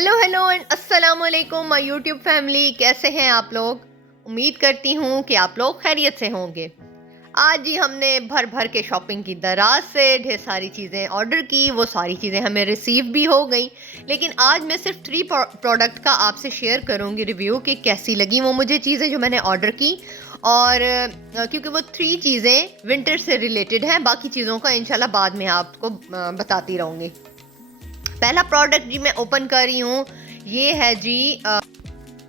Hello hello and अस्सलाम वालेकुम my YouTube family. कैसे हैं आप लोग? उम्मीद करती हूँ कि आप लोग खैरियत से होंगे। आज ही हमने भर भर के शॉपिंग की, दराज से ढेर सारी चीज़ें ऑर्डर की। वो सारी चीज़ें हमें रिसीव भी हो गई, लेकिन आज मैं सिर्फ 3 प्रोडक्ट का आपसे शेयर करूँगी रिव्यू कि कैसी लगी वो मुझे चीज़ें जो मैंने ऑर्डर की। और क्योंकि वो 3 चीज़ें विंटर से रिलेटेड हैं, बाकी चीज़ों का इंशाल्लाह बाद में आपको बताती रहूँगी। पहला प्रोडक्ट जी मैं ओपन कर रही हूँ, ये है जी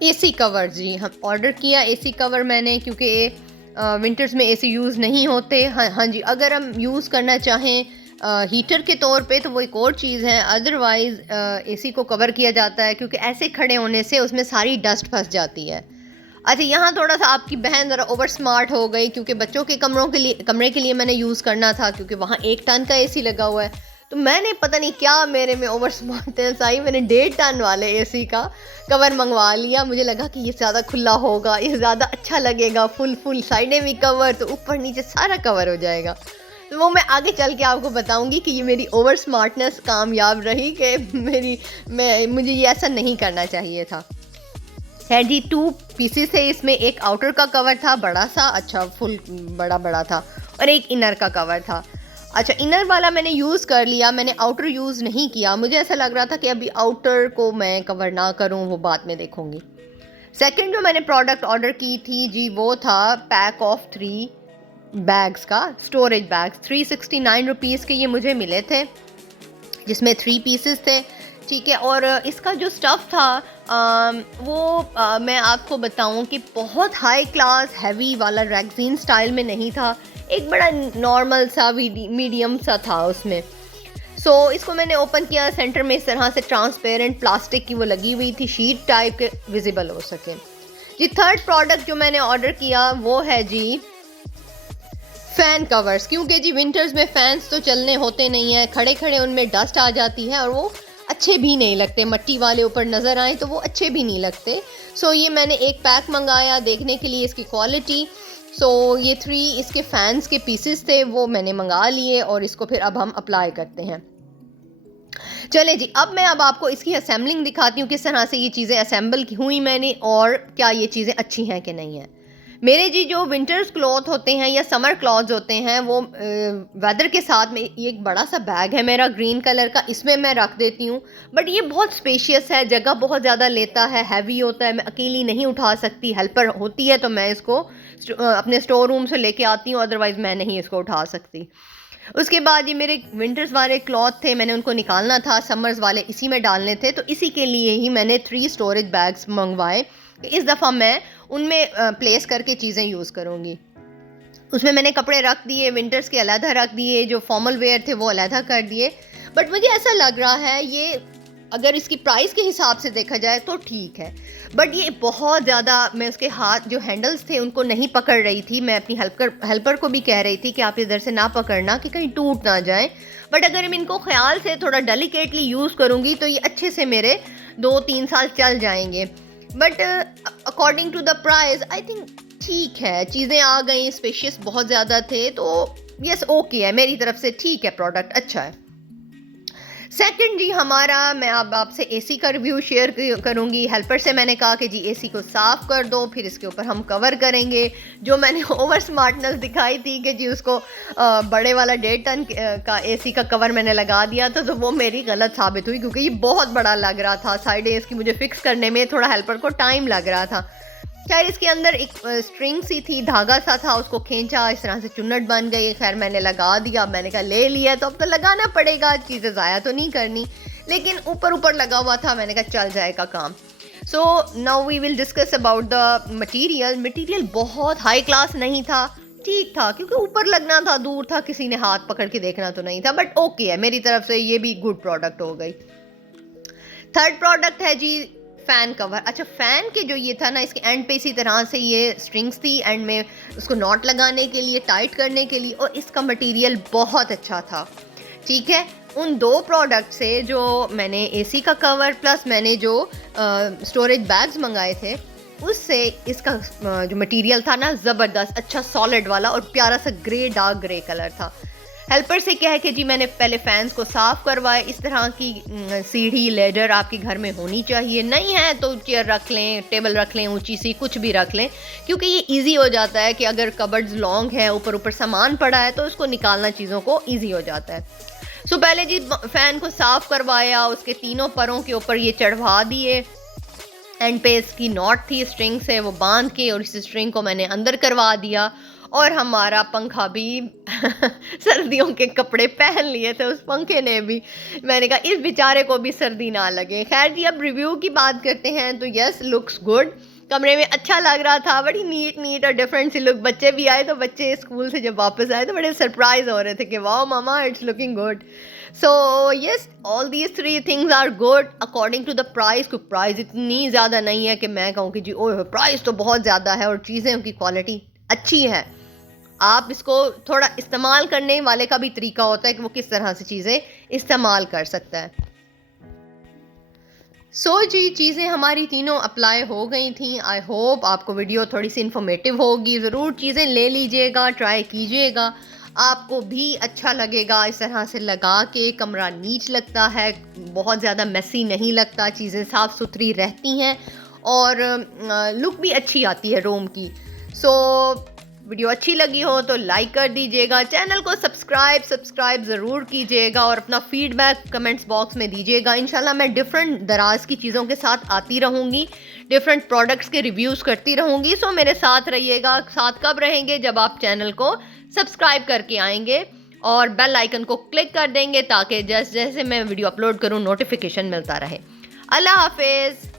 एसी कवर। जी हम ऑर्डर किया एसी कवर मैंने, क्योंकि विंटर्स में एसी यूज़ नहीं होते। हाँ जी, अगर हम यूज़ करना चाहें हीटर के तौर पे तो वो एक और चीज़ है, अदरवाइज़ एसी को कवर किया जाता है क्योंकि ऐसे खड़े होने से उसमें सारी डस्ट फंस जाती है। अच्छा, यहाँ थोड़ा सा आपकी बहन ज़रा ओवर स्मार्ट हो गई, क्योंकि बच्चों के कमरे के लिए मैंने यूज़ करना था, क्योंकि वहाँ 1 टन का एसी लगा हुआ है। तो मैंने पता नहीं क्या मेरे में ओवर स्मार्टनेस आई, मैंने 1.5 टन वाले एसी का कवर मंगवा लिया। मुझे लगा कि ये ज़्यादा खुला होगा, ये ज़्यादा अच्छा लगेगा, फुल साइडें भी कवर, तो ऊपर नीचे सारा कवर हो जाएगा। तो वो मैं आगे चल के आपको बताऊंगी कि ये मेरी ओवर स्मार्टनेस कामयाब रही कि मुझे ये ऐसा नहीं करना चाहिए था। खैर जी, 2 पीसेस थे इसमें। एक आउटर का कवर था बड़ा सा, अच्छा फुल बड़ा था, और एक इनर का कवर था। अच्छा, इनर वाला मैंने यूज़ कर लिया, मैंने आउटर यूज़ नहीं किया। मुझे ऐसा लग रहा था कि अभी आउटर को मैं कवर ना करूं, वो बाद में देखूंगी। सेकंड जो मैंने प्रोडक्ट ऑर्डर की थी जी, वो था पैक ऑफ 3 बैग्स का, स्टोरेज बैग्स। 369 रुपीज़ के ये मुझे मिले थे, जिसमें 3 पीसेस थे। ठीक है, और इसका जो स्टफ़ था मैं आपको बताऊं कि बहुत हाई क्लास हैवी वाला रैगज़ीन स्टाइल में नहीं था, एक बड़ा नॉर्मल सा मीडियम सा था उसमें। इसको मैंने ओपन किया, सेंटर में इस तरह से ट्रांसपेरेंट प्लास्टिक की वो लगी हुई थी, शीट टाइप के, विजिबल हो सके जी। थर्ड प्रोडक्ट जो मैंने ऑर्डर किया वो है जी फ़ैन कवर्स, क्योंकि जी विंटर्स में फ़ैन्स तो चलने होते नहीं हैं, खड़े खड़े उनमें डस्ट आ जाती है और वो अच्छे भी नहीं लगते, मट्टी वाले ऊपर नज़र आए तो वो अच्छे भी नहीं लगते। ये मैंने एक पैक मंगाया देखने के लिए इसकी क्वालिटी। ये 3 इसके फ़ैन्स के पीसेस थे, वो मैंने मंगा लिए, और इसको फिर अब हम अप्लाई करते हैं। चले जी, अब मैं आपको इसकी असेंबलिंग दिखाती हूँ, किस तरह से ये चीज़ें असेंबल हुई मैंने, और क्या ये चीज़ें अच्छी हैं कि नहीं हैं। मेरे जी जो विंटर्स क्लॉथ होते हैं या समर क्लॉथ्स होते हैं, वो वेदर के साथ में, ये एक बड़ा सा बैग है मेरा ग्रीन कलर का, इसमें मैं रख देती हूँ। बट ये बहुत स्पेशियस है, जगह बहुत ज़्यादा लेता है, हैवी होता है, मैं अकेली नहीं उठा सकती, हेल्पर होती है तो मैं इसको अपने स्टोर रूम से लेके आती हूँ, अदरवाइज़ मैं नहीं इसको उठा सकती। उसके बाद ये मेरे विंटर्स वाले क्लॉथ थे, मैंने उनको निकालना था, समर्स वाले इसी में डालने थे, तो इसी के लिए ही मैंने 3 स्टोरेज बैग्स मंगवाए। इस दफ़ा मैं उनमें प्लेस करके चीज़ें यूज़ करूँगी। उसमें मैंने कपड़े रख दिए, विंटर्स के अलहदा रख दिए, जो फॉर्मल वेयर थे वो अलहदा कर दिए। बट मुझे ऐसा लग रहा है, ये अगर इसकी प्राइस के हिसाब से देखा जाए तो ठीक है, बट ये बहुत ज़्यादा, मैं उसके हाथ जो हैंडल्स थे उनको नहीं पकड़ रही थी। मैं अपनी हेल्पर को भी कह रही थी कि आप इधर से ना पकड़ना कि कहीं टूट ना जाए। बट अगर मैं इनको ख्याल से थोड़ा डेलिकेटली यूज़ करूँगी तो ये अच्छे से मेरे 2-3 साल चल जाएंगे। But according to the price I think ठीक है, चीज़ें आ गई, स्पेशियस बहुत ज़्यादा थे, तो यस ओके है, मेरी तरफ से ठीक है, प्रोडक्ट अच्छा है। सेकंड जी हमारा, मैं अब आपसे एसी का रिव्यू शेयर करूंगी। हेल्पर से मैंने कहा कि जी एसी को साफ़ कर दो, फिर इसके ऊपर हम कवर करेंगे। जो मैंने ओवर स्मार्टनेस दिखाई थी कि जी उसको बड़े वाला 1.5 टन का एसी का कवर मैंने लगा दिया था, तो वो मेरी गलत साबित हुई, क्योंकि ये बहुत बड़ा लग रहा था। साइडें इसकी मुझे फिक्स करने में थोड़ा हेल्पर को टाइम लग रहा था। खैर, इसके अंदर एक स्ट्रिंग सी थी, धागा सा था, उसको खींचा, इस तरह से चुन्नट बन गई। खैर मैंने लगा दिया, मैंने कहा ले लिया तो अब तो लगाना पड़ेगा, चीज़ें ज़ाया तो नहीं करनी। लेकिन ऊपर लगा हुआ था, मैंने कहा चल जाएगा काम। Now we will discuss about the material बहुत हाई क्लास नहीं था, ठीक था, क्योंकि ऊपर लगना था, दूर था, किसी ने हाथ पकड़ के देखना तो नहीं था, बट ओके है, मेरी तरफ से ये भी गुड प्रोडक्ट हो गई। थर्ड प्रोडक्ट है जी फ़ैन कवर। अच्छा, फ़ैन के जो ये था ना, इसके एंड पे इसी तरह से ये स्ट्रिंग्स थी, एंड में उसको नॉट लगाने के लिए, टाइट करने के लिए, और इसका मटेरियल बहुत अच्छा था। ठीक है, उन 2 प्रोडक्ट से जो मैंने एसी का कवर प्लस मैंने जो स्टोरेज बैग्स मंगाए थे, उससे इसका जो मटेरियल था ना, ज़बरदस्त अच्छा सॉलिड वाला, और प्यारा सा ग्रे, डार्क ग्रे कलर था। हेल्पर से कह के जी मैंने पहले फैंस को साफ़ करवाए। इस तरह की सीढ़ी लेडर आपके घर में होनी चाहिए। नहीं है तो चेयर रख लें, टेबल रख लें, ऊंची सी कुछ भी रख लें, क्योंकि ये इजी हो जाता है कि अगर कबर्ड्स लॉन्ग है, ऊपर ऊपर सामान पड़ा है, तो उसको निकालना चीज़ों को ईजी हो जाता है। सो पहले जी फ़ैन को साफ़ करवाया, उसके तीनों परों के ऊपर ये चढ़वा दिए। एंड पे इसकी नॉट थी स्ट्रिंग से, वो बांध के और इस स्ट्रिंग को मैंने अंदर करवा दिया। और हमारा पंखा भी सर्दियों के कपड़े पहन लिए थे उस पंखे ने भी। मैंने कहा इस बेचारे को भी सर्दी ना लगे। खैर जी, अब रिव्यू की बात करते हैं तो यस, लुक्स गुड। कमरे में अच्छा लग रहा था, बड़ी नीट और डिफरेंट सी लुक। बच्चे भी आए तो बच्चे स्कूल से जब वापस आए तो बड़े सरप्राइज हो रहे थे कि वाओ मामा, it's looking good. So yes, all these 3 things are good according to the price. क्योंकि प्राइस इतनी ज़्यादा नहीं है कि मैं कहूँ कि जी ओह प्राइस तो बहुत ज़्यादा है, और चीज़ें की क्वालिटी अच्छी है। आप इसको थोड़ा इस्तेमाल करने वाले का भी तरीका होता है कि वो किस तरह से चीज़ें इस्तेमाल कर सकता है। सो जी, चीज़ें हमारी तीनों अप्लाई हो गई थी। आई होप आपको वीडियो थोड़ी सी इन्फॉर्मेटिव होगी। ज़रूर चीज़ें ले लीजिएगा, ट्राई कीजिएगा, आपको भी अच्छा लगेगा। इस तरह से लगा के कमरा नीट लगता है, बहुत ज़्यादा मेसी नहीं लगता, चीज़ें साफ़ सुथरी रहती हैं और लुक भी अच्छी आती है रूम की। सो वीडियो अच्छी लगी हो तो लाइक कर दीजिएगा, चैनल को सब्सक्राइब ज़रूर कीजिएगा और अपना फीडबैक कमेंट्स बॉक्स में दीजिएगा। इंशाल्लाह मैं डिफरेंट दराज की चीज़ों के साथ आती रहूँगी, डिफरेंट प्रोडक्ट्स के रिव्यूज़ करती रहूँगी। सो मेरे साथ रहिएगा। साथ कब रहेंगे? जब आप चैनल को सब्सक्राइब करके आएंगे और बेल आइकन को क्लिक कर देंगे, ताकि जैसे जैसे मैं वीडियो अपलोड करूँ नोटिफिकेशन मिलता रहे। अल्लाह हाफिज़।